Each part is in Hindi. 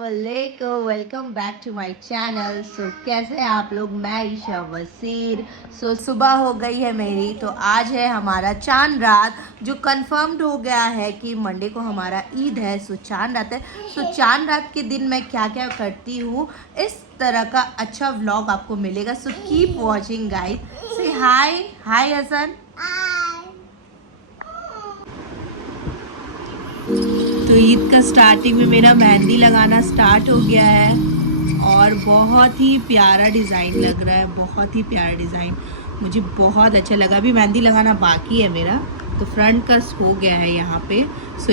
अस्सलामुअलैकुम, welcome back to my channel. कैसे हैं आप लोग? मैं ईशा वसीर। सुबह हो गई है मेरी, तो आज है हमारा चांद रात, जो कंफर्म्ड हो गया है कि मंडे को हमारा ईद है। चांद रात है। चांद रात के दिन मैं क्या क्या करती हूँ, इस तरह का अच्छा व्लॉग आपको मिलेगा। Keep watching guys. से हाय हाय हसन। तो ईद का स्टार्टिंग में मेरा मेहंदी लगाना स्टार्ट हो गया है और बहुत ही प्यारा डिज़ाइन लग रहा है, बहुत ही प्यारा डिज़ाइन, मुझे बहुत अच्छा लगा। अभी मेहंदी लगाना बाकी है मेरा, तो फ्रंट का हो गया है यहाँ पे।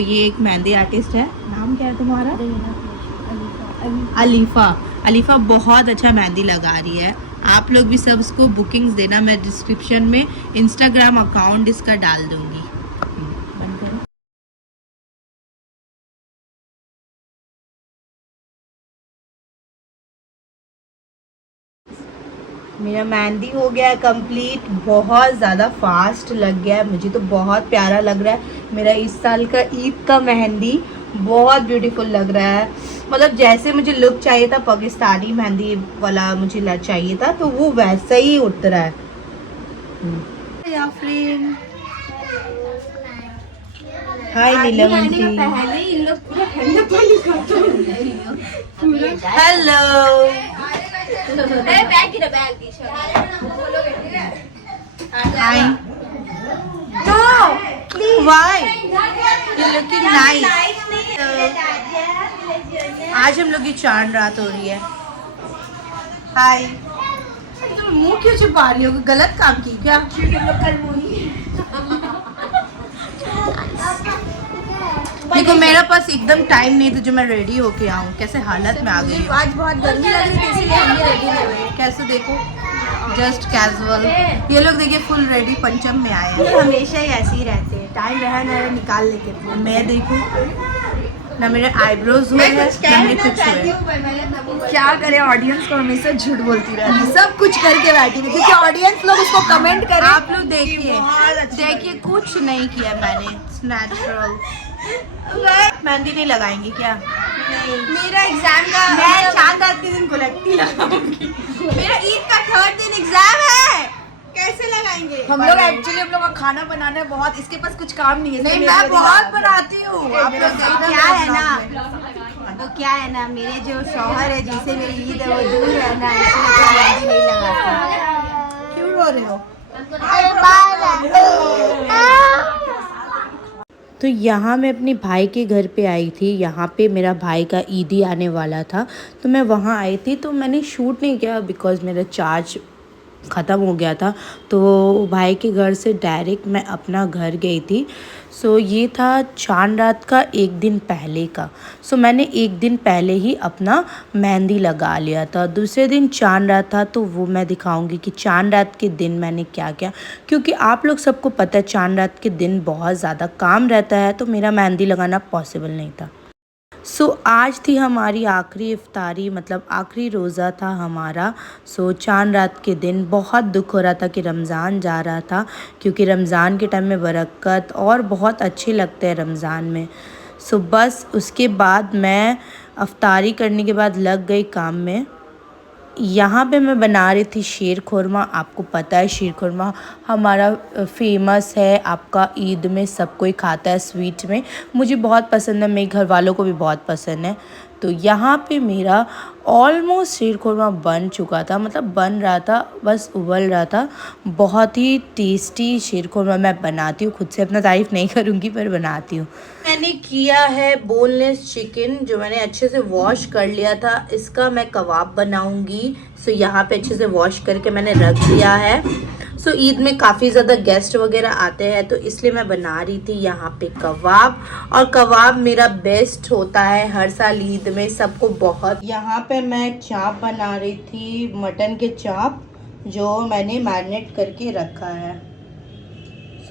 ये एक मेहंदी आर्टिस्ट है, नाम क्या है तुम्हारा? अलीफ़ा। अलीफ़ा बहुत अच्छा मेहंदी लगा रही है। आप लोग भी सब उसको बुकिंग्स देना, मैं डिस्क्रिप्शन में इंस्टाग्राम अकाउंट इसका डाल दूँगी। मेरा मेहंदी हो गया है कंप्लीट, बहुत ज़्यादा फास्ट लग गया है, मुझे तो बहुत प्यारा लग रहा है। मेरा इस साल का ईद का मेहंदी बहुत ब्यूटीफुल लग रहा है। मतलब जैसे मुझे लुक चाहिए था, पाकिस्तानी मेहंदी वाला मुझे चाहिए था, तो वो वैसा ही उतरा है। Hi Neelam aunty. Hello. Hi. No. Why? You're looking nice. आज हम लोग की चांद रात हो रही है। हाय। तुम मुंह क्यों छुपा रही हो? गलत काम की क्या? देखो मेरा पास एकदम टाइम नहीं था जो मैं रेडी होके आऊँ, कैसे हालत में आ गई हूँ। आज बहुत गर्मी लग रही थी, इसलिए हम रेडी नहीं हुए। कैसे देखो, जस्ट कैजुअल। ये लोग देखिए फुल रेडी पंचम में आए हैं। हमेशा ही ऐसे ही रहते हैं, टाइम रहा ना निकाल लेते हैं। मैं देखूं ना, मेरे आईब्रोज हुए हैं ना मेरे कुछ हुए। क्या करें, ऑडियंस को हमेशा झूठ बोलती रहती है, सब कुछ करके बैठी है, क्योंकि ऑडियंस लोग उसको कमेंट करें। आप लोग देखिए कुछ नहीं किया मैंने, नेचुरल। मेहंदी नहीं लगाएंगी क्या? नहीं, मेरा एग्जाम का, मैं चांद रात के दिन गुलट्टी लगाऊंगी। मेरा ईद का 3rd दिन एग्जाम है, कैसे लगाएंगे? हम लोग का खाना बनाना है बहुत, इसके पास कुछ काम नहीं है। नहीं, मैं बहुत बनाती हूँ। आप लोग क्या है ना, तो क्या है ना, मेरे जो शौहर है जिसे मेरी ईद है वो दूर है ना, इसलिए नहीं लगाती। क्यों रो रहे हो? तो यहाँ मैं अपने भाई के घर पे आई थी। यहाँ पे मेरा भाई का ईदी आने वाला था, तो मैं वहाँ आई थी। तो मैंने शूट नहीं किया बिकॉज़ मेरा चार्ज ख़त्म हो गया था। तो भाई के घर से डायरेक्ट मैं अपना घर गई थी। ये था चांद रात का एक दिन पहले का। मैंने एक दिन पहले ही अपना मेहंदी लगा लिया था। दूसरे दिन चांद रात था, तो वो मैं दिखाऊंगी कि चांद रात के दिन मैंने क्या किया, क्योंकि आप लोग सबको पता है चांद रात के दिन बहुत ज़्यादा काम रहता है, तो मेरा मेहंदी लगाना पॉसिबल नहीं था। आज थी हमारी आखिरी इफ्तारी, मतलब आखिरी रोज़ा था हमारा। चांद रात के दिन बहुत दुख हो रहा था कि रमज़ान जा रहा था, क्योंकि रमज़ान के टाइम में बरकत और बहुत अच्छे लगते हैं रमज़ान में। बस उसके बाद मैं इफ्तारी करने के बाद लग गई काम में। यहाँ पे मैं बना रही थी शीर खुरमा। आपको पता है शीर खुरमा हमारा फेमस है, आपका ईद में सब कोई खाता है स्वीट में। मुझे बहुत पसंद है, मेरे घर वालों को भी बहुत पसंद है। तो यहाँ पे मेरा ऑलमोस्ट शीर खुरमा बन चुका था, मतलब बन रहा था, बस उबल रहा था। बहुत ही टेस्टी शीर खुरमा मैं बनाती हूँ, खुद से अपना तारीफ़ नहीं करूँगी पर बनाती हूँ। मैंने किया है बोनलेस चिकन, जो मैंने अच्छे से वॉश कर लिया था। इसका मैं कबाब बनाऊंगी। यहाँ पे अच्छे से वॉश करके मैंने रख दिया है। ईद में काफ़ी ज़्यादा गेस्ट वगैरह आते हैं, तो इसलिए मैं बना रही थी यहाँ पे कबाब। और कबाब मेरा बेस्ट होता है हर साल ईद में, सबको बहुत। यहाँ पे मैं चाप बना रही थी, मटन के चाप, जो मैंने मैरिनेट करके रखा है।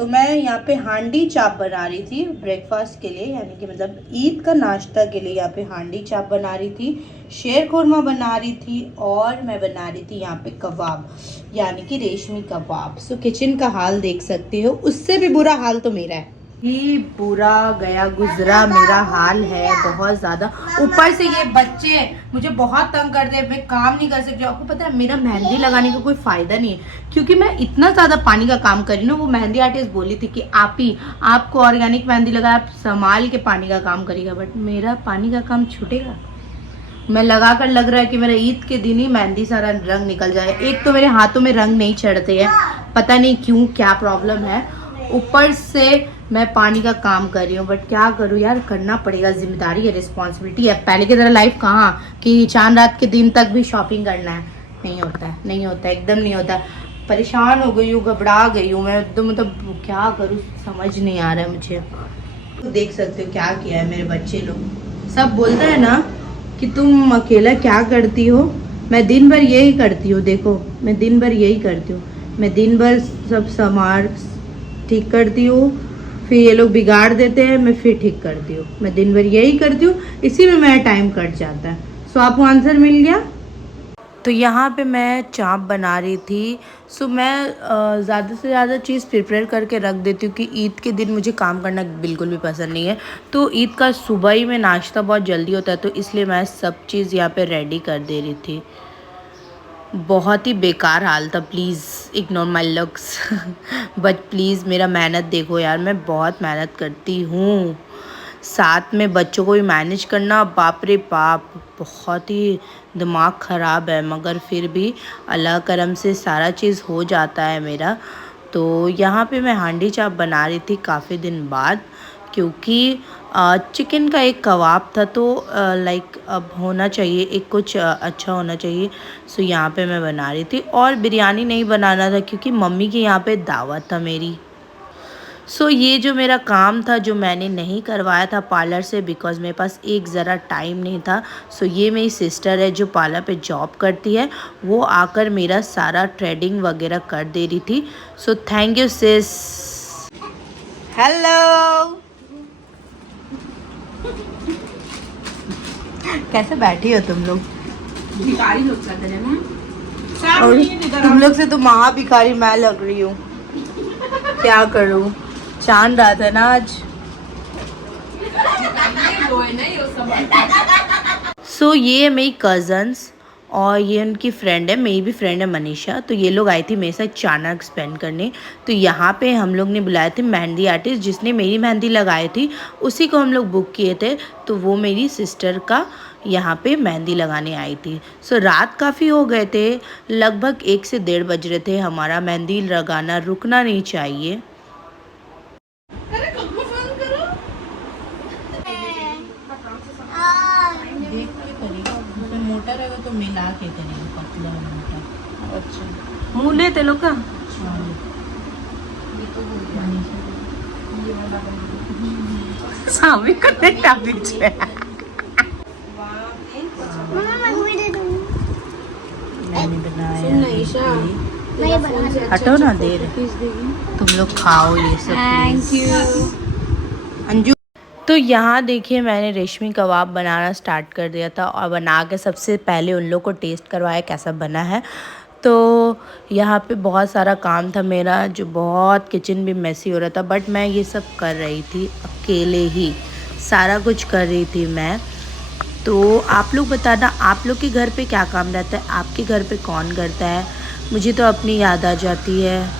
मैं यहाँ पे हांडी चाप बना रही थी ब्रेकफास्ट के लिए, यानी कि मतलब ईद का नाश्ता के लिए यहाँ पे हांडी चाप बना रही थी, शेर खुरमा बना रही थी, और मैं बना रही थी यहाँ पे कबाब, यानी कि रेशमी कबाब। किचन का हाल देख सकते हो, उससे भी बुरा हाल तो मेरा है। ही बुरा गया गुजरा मेरा हाल है बहुत ज्यादा। ऊपर से ये बच्चे मुझे बहुत तंग कर दे, मैं काम नहीं कर सकती। आपको पता है मेरा मेहंदी लगाने का कोई फायदा नहीं है, क्योंकि मैं इतना ज्यादा पानी का काम कर रही हूँ। वो मेहंदी आर्टिस्ट बोली थी कि आपको ऑर्गेनिक मेहंदी लगा, आप संभाल के पानी का काम करेगा, बट मेरा पानी का काम छूटेगा। मैं लगा कर लग रहा है कि मेरा ईद के दिन ही मेहंदी सारा रंग निकल जाए। एक तो मेरे हाथों में रंग नहीं चढ़ते हैं, पता नहीं क्यों, क्या प्रॉब्लम है। ऊपर से मैं पानी का काम कर रही हूँ, बट क्या करूँ यार, करना पड़ेगा, जिम्मेदारी है, रिस्पॉन्सिबिलिटी है। पहले की तरह लाइफ कहाँ कि चांद रात के दिन तक भी शॉपिंग करना है, नहीं होता है, नहीं होता है, एकदम नहीं होता। परेशान हो गई हूँ, घबरा गई हूँ मैं एकदम, मतलब क्या करूँ समझ नहीं आ रहा है मुझे। तो देख सकते हो क्या किया है मेरे बच्चे लोग। सब बोलते हैं ना कि तुम अकेला क्या करती हो, मैं दिन भर यही करती हूँ। देखो मैं दिन भर यही करती हूँ, मैं दिन भर सब सामान ठीक करती हूँ, फिर ये लोग बिगाड़ देते हैं, मैं फिर ठीक करती हूँ। मैं दिन भर यही करती हूँ, इसी में मेरा टाइम कट जाता है। सो आपको आंसर मिल गया। तो यहाँ पे मैं चाप बना रही थी। सो मैं ज़्यादा से ज़्यादा चीज़ प्रिपेयर करके रख देती हूँ कि ईद के दिन मुझे काम करना बिल्कुल भी पसंद नहीं है। तो ईद का सुबह ही में नाश्ता बहुत जल्दी होता है, तो इसलिए मैं सब चीज़ यहाँ पे रेडी कर दे रही थी। बहुत ही बेकार हाल था, please ignore my looks but please मेरा मेहनत देखो यार, मैं बहुत मेहनत करती हूँ। साथ में बच्चों को भी मैनेज करना, बाप रे बाप, बहुत ही दिमाग ख़राब है, मगर फिर भी अल्लाह करम से सारा चीज़ हो जाता है मेरा। तो यहाँ पे मैं हांडी चाप बना रही थी काफ़ी दिन बाद, क्योंकि चिकन का एक कबाब था, तो लाइक अब होना चाहिए एक कुछ अच्छा होना चाहिए। सो यहाँ पे मैं बना रही थी, और बिरयानी नहीं बनाना था क्योंकि मम्मी के यहाँ पे दावत था मेरी। सो ये जो मेरा काम था जो मैंने नहीं करवाया था पार्लर से, बिकॉज़ मेरे पास एक ज़रा टाइम नहीं था। सो ये मेरी सिस्टर है जो पार्लर पे जॉब करती है, वो आकर मेरा सारा थ्रेडिंग वगैरह कर दे रही थी। So thank you sis. Hello, कैसे बैठी हो तुम लोग? भिखारी लोग लग रहे हैं ना। और तुम लोग से तो महा भिखारी मैं लग रही हूँ, क्या करूँ, चांद रात है ना आज। सो ये है मेरी कज़न्स, और ये उनकी फ्रेंड है, मेरी भी फ्रेंड है मनीषा। तो ये लोग आई थी मेरे साथ चानक स्पेंड करने। तो यहाँ पे हम लोग ने बुलाए थे मेहंदी आर्टिस्ट, जिसने मेरी मेहंदी लगाई थी उसी को हम लोग बुक किए थे। तो वो मेरी सिस्टर का यहाँ पे मेहंदी लगाने आई थी। सो रात काफ़ी हो गए थे, लगभग 1 से 1:30 बज रहे थे। हमारा मेहंदी लगाना रुकना नहीं चाहिए। मोटा रहेगा तो मिला के करेंगे, पतला मोटा। अच्छा मुँह लेते लोग का सामने करने मैंने बनाया। हटो ना, दे रहे तुम लोग, खाओ ये सब। Thank you Anju. तो यहाँ देखिए मैंने रेशमी कबाब बनाना स्टार्ट कर दिया था, और बना के सबसे पहले उन लोग को टेस्ट करवाया कैसा बना है। तो यहाँ पे बहुत सारा काम था मेरा, जो बहुत किचन भी मैसी हो रहा था, बट मैं ये सब कर रही थी अकेले ही, सारा कुछ कर रही थी मैं। तो आप लोग बताना आप लोग के घर पे क्या काम रहता है, आपके घर पे कौन करता है। मुझे तो अपनी याद आ जाती है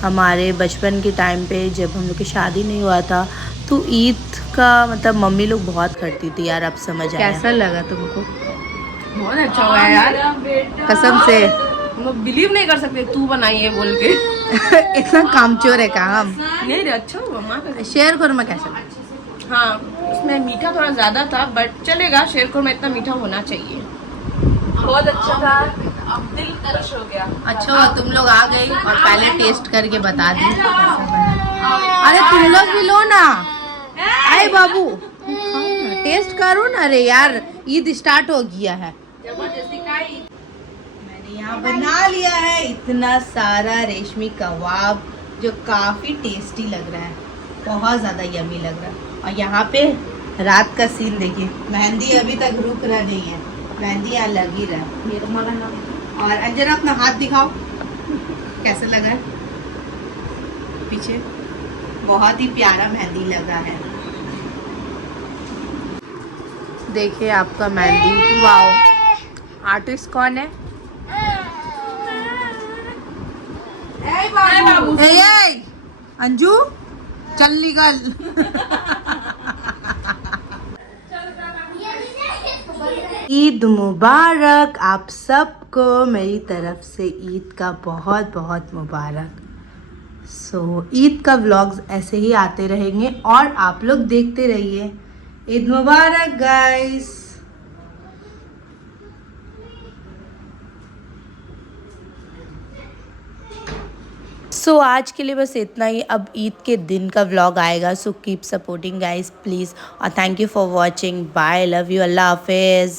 हमारे बचपन के टाइम पे, जब हम लोग की शादी नहीं हुआ था, तो ईद का मतलब मम्मी लोग बहुत करती थी यार। अब समझ आया। कैसा लगा तुमको? बहुत अच्छा हुआ है यार, कसम से हम बिलीव नहीं कर सकते तू बनाई है बोल के इतना कामचोर है क्या हम? नहीं अच्छा हुआ माँ का। शेयर खुरमा कैसा लगा? हाँ उसमें मीठा थोड़ा ज्यादा था, बट चलेगा, शेर खुरमा इतना मीठा होना चाहिए। बहुत अच्छा था, अब दिल तरश हो गया। अच्छा हुआ तुम लोग आ गई और पहले टेस्ट करके बता दी। अरे तुम लोग भी लो ना, आए बाबू टेस्ट करो ना। अरे यार ईद स्टार्ट हो गया है। मैंने यहाँ बना लिया है इतना सारा रेशमी कबाब, जो काफी टेस्टी लग रहा है, बहुत ज्यादा यमी लग रहा है। और यहाँ पे रात का सीन देखिए, मेहंदी अभी तक रुक रहा नहीं है, मेहंदी यहाँ लग ही रहा है। और अंजना अपना हाथ दिखाओ, कैसे लग रहा है पीछे? बहुत ही प्यारा मेहंदी लगा है। देखिए आपका मेहंदी। वाओ, आर्टिस्ट कौन है? ए, अंजू चल निकल। ईद मुबारक आप सबको मेरी तरफ से। ईद का बहुत बहुत मुबारक। ईद का व्लॉग्स ऐसे ही आते रहेंगे और आप लोग देखते रहिए। ईद मुबारक गाइस। आज के लिए बस इतना ही। अब ईद के दिन का व्लॉग आएगा। कीप सपोर्टिंग गाइस प्लीज़, और thank you for watching. Bye, love you, अल्लाह हाफिज़।